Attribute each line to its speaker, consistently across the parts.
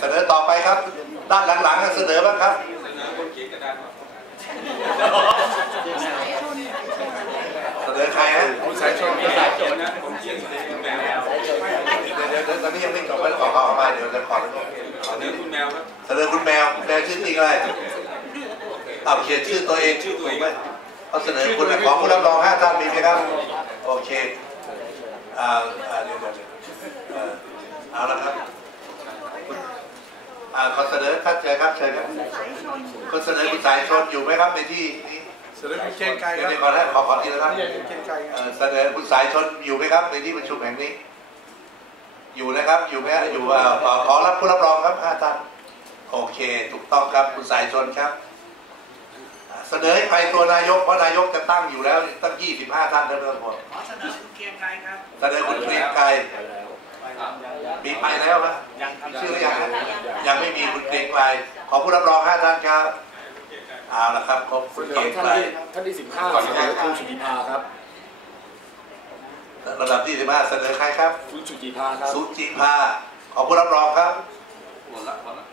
Speaker 1: เสนอต่อไปครับ ด้านหลังๆเสนอบ้างครับเสนอใครฮะ
Speaker 2: สายชน
Speaker 1: เดี๋ยวเดี๋ยวตอนนี้ยังไม่จบไว้ขอเขาออกมาเดี๋ยวจะขอขอ
Speaker 3: เนื้อคุณแมวครับ
Speaker 1: เสนอคุณแมวแมวชื่อจริงอะไรเอาเขียนชื่อตัวเองชื่อตัวเองไหมเขาเสนอคุณของผู้รับรองห้าท่านมีไหมครับโอเคอ่าอ่าเดี๋ยวเดี๋ยวเอาละครับ อ่าขอเสนอครับเชิญครับเชิญครับคนเสนอคุณสายชนอยู่ไหมครับในที่นี้
Speaker 2: เสนอคุณเกรียงไกร
Speaker 1: เดี๋
Speaker 2: ค
Speaker 1: ยว
Speaker 2: รับ
Speaker 1: เดี๋ยวก่อนนะขอขอทีละท่าน
Speaker 2: นี่คุณเกรียงไกรค
Speaker 1: เอ่
Speaker 2: รับ
Speaker 1: อเสนอคุณสายชนอยู่ไหมครับในที่ประชุมแห่งนี้ อยู่นะครับ อยู่ไหมฮะอยู่อ่าขอขอรับผู้รับรองครับห้าท่านโอเค ถูกต้องครับคุณสายชนครับอ่าเสนอให้ใครตัวนายกเพราะนายกจะตั้งอยู่แล้วตั้ง 25 ท่านนะเพื่อนผม
Speaker 4: ขอเสนอคุณเกรียงไกรครับ
Speaker 1: เสนอคุณเกรียงไกร มีไปแล้วนะ
Speaker 4: ยังครับ
Speaker 1: ชื่อหรือยังฮะยังไม่มีคุณเกรียงไกรขอผู้รับรองห้าท่านครับเอาละครับครบคุณเกรียงไกร
Speaker 2: ท่านที่สิบห้าเสนอคุณสุจิภาครับ
Speaker 1: ระดับที่15เสนอใครครับ
Speaker 2: คุณสุจิภาครับ
Speaker 1: สุจิภาขอผู้รับรองครับ
Speaker 3: หมดละหมดละ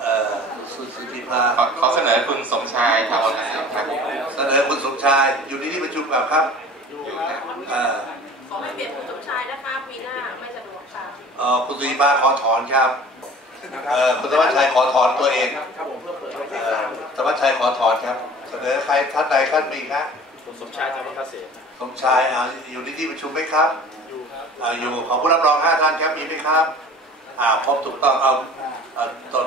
Speaker 1: เอ่อสุสุจิภา
Speaker 5: ขอขอเสนอคุณสมชายทาวนาครับ
Speaker 1: เสนอคุณสมชายอยู่ในที่ประชุมกับครับเอ่อ
Speaker 6: ขอไม่เปลี่ยนผู้สมชายนะคะปีหน้าไม่สะดวกค่ะ
Speaker 1: เอ่อ คุณสุจิภาขอถอนครับเอ่อคุณธวัชชัยขอถอนตัวเองเอ่อธวัชชัยขอถอนครับ เสนอใครท่านใดท่านมีครับ
Speaker 2: คุณสมชายธรรมเกษตร
Speaker 1: สมชายอ่าอยู่ในที่ประชุมไหมครับ
Speaker 2: อยู่ครับ
Speaker 1: อ่าอยู่ขอผู้รับรองห้าท่านครับมีไหมครับอ่าครบถูกต้องเอาเอาตก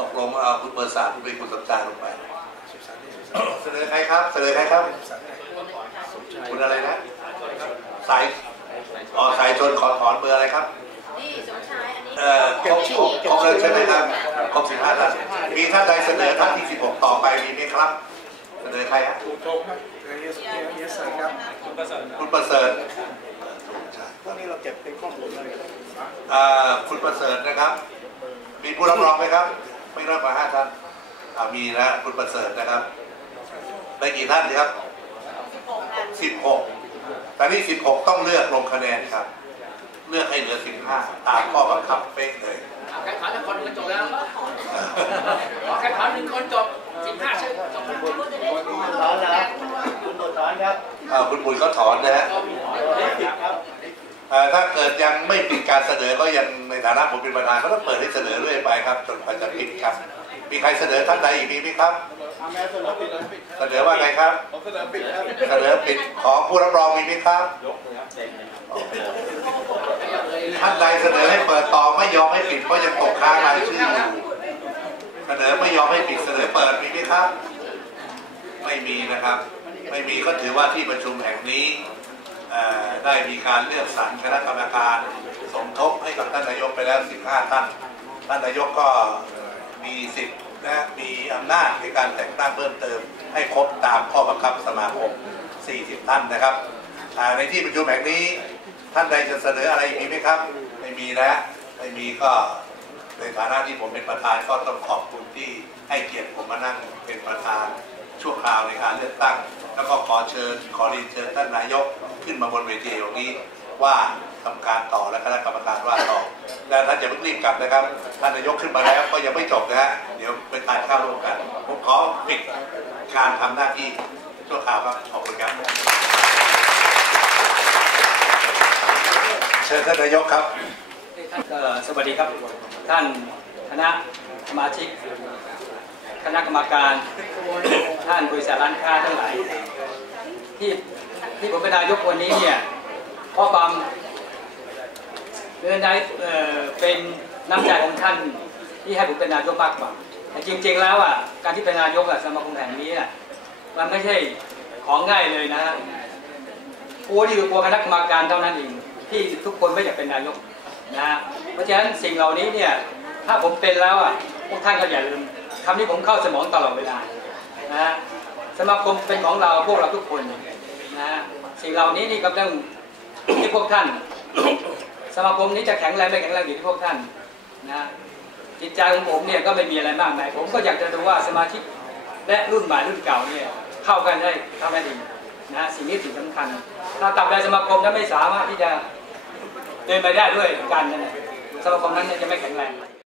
Speaker 1: ตกลงเอาคุณเบอร์สามคุณเป็นคุณสมชายลงไปเสนอใครครับ เสนอใครครับ คุณอะไรนะ สาย ใช่ไหมครับครบสิบห้าท่านมีท่านใดเสนอท่านที่สิบหกต่อไปมีไหมครับ เสนอใครฮะ
Speaker 2: คุณโทมครับเอเอสเอเอสครับ
Speaker 1: คุณประเสริฐ
Speaker 2: พวกนี้เราเก็บเป็นข้อมูลเลย
Speaker 1: เอ่อคุณประเสริฐนะครับ มีผู้รับรองไหมครับ ไม่น้อยกว่าห้าท่านอ่ามีนะคุณประเสริฐนะครับ ได้กี่ท่านดีครับสิบหกตอนนี้สิบหกต้องเลือกลงคะแนนครับ เลือกให้เหลือสิบห้าตามข้อบังคับเป๊ะเลย
Speaker 4: แข่งขันหนึ่ง คนก็จบแล้วขอแข่งขันหนึ่งคนจบสิบห้าชื่อจบ
Speaker 7: ถอนแล้วคุณบุตรถอนครับ
Speaker 1: อ่าคุณบุญก็ถอนนะฮะ
Speaker 7: ครับ
Speaker 1: อ่าถ้าเกิดยังไม่ปิดการเสนอก็ยังในฐานะผมเป็นประธานก็ต้องเปิดให้เสนอเรื่อยไปครับจนกว่าจะปิดครับ มีใครเสนอท่านใดอีกมีไหมครับ
Speaker 7: เอาแม่เสนอปิดเลย
Speaker 1: เสนอว่าไงครับ
Speaker 2: ผมเสนอปิดครับ
Speaker 1: เสนอปิดของผู้รับรองมีไหมครับท่านใดเสนอให้เปิดต่อ ตกค้างรายชื่ออยู่เสนอไม่ยอมให้ปิดเสนอเปิดมีไหมครับ ไม่มีนะครับ ไม่มีก็ถือว่าที่ประชุมแห่งนี้ได้มีการเลือกสรรคณะกรรมการสมทบให้กับท่านนายกไปแล้ว 15 ท่าน ท่านนายกก็มีสิทธิ์และมีอำนาจในการแต่งตั้งเพิ่มเติม ให้ครบตามข้อบังคับสมาคม 40 ท่านนะครับ ในที่ประชุมแห่งนี้ท่านใดจะเสนออะไรมีไหมครับ ไม่มีนะไม่มีก็ ในฐานะที่ผมเป็นประธานก็ต้องขอบคุณที่ให้เกียรติผมมานั่งเป็นประธานชั่วคราวในการเลือกตั้ง แล้วก็ขอเชิญขอเรียนเชิญท่านนายกขึ้นมาบนเวทีตรงนี้ว่าทำการต่อและคณะกรรมการว่าต่อและท่านอย่าเพิ่งรีบกลับนะครับท่านนายกขึ้นมาแล้วก็ยังไม่จบนะฮะเดี๋ยวไปทานข้าวร่วมกันผมขอปิดการทำหน้าที่ชั่วคราวครับขอบคุณครับเชิญท่านนายกครับ
Speaker 4: สวัสดีครับท่านคณะสมาชิก คณะกรรมการท่านบริษัทร้านค้าทั้งหลายที่ที่ผมเป็นนายกวันนี้เนี่ยเพราะความเรื่องใดเอ่อเป็นน้ำใจของท่านที่ให้ผมเป็นนายกมากกว่าแต่จริง ๆ แล้วอะการที่เป็นนายกอะสมาคมแห่งนี้อะมันไม่ใช่ของง่ายเลยนะฮะกลัวที่คือกลัวคณะกรรมการเท่านั้นเองที่ทุกคนไม่อยากเป็นนายก นะเพราะฉะนั้นสิ่งเหล่านี้เนี่ยถ้าผมเป็นแล้วอะพวกท่านก็อย่าลืมคำที่ผมเข้าสมองตลอดเวลานะสมาคมเป็นของเราพวกเราทุกคนนะสิ่งเหล่านี้นี่ก็ต้องที่พวกท่าน สมาคมนี้จะแข็งแรงไม่แข็งแรงอยู่ที่พวกท่านนะจิตใจของผมเนี่ยก็ไม่มีอะไรมากมายผมก็อยากจะดูว่าสมาชิกและรุ่นใหม่รุ่นเก่าเนี่ยเข้ากันได้เท่านั้นเองนะสิ่งนี้สิ่งสำคัญ ถ้าตับใดสมาคมนั้นไม่สามารถที่จะ เดินไปได้ด้วยกันนะสมาคมนั้นจะไม่แข็งแรง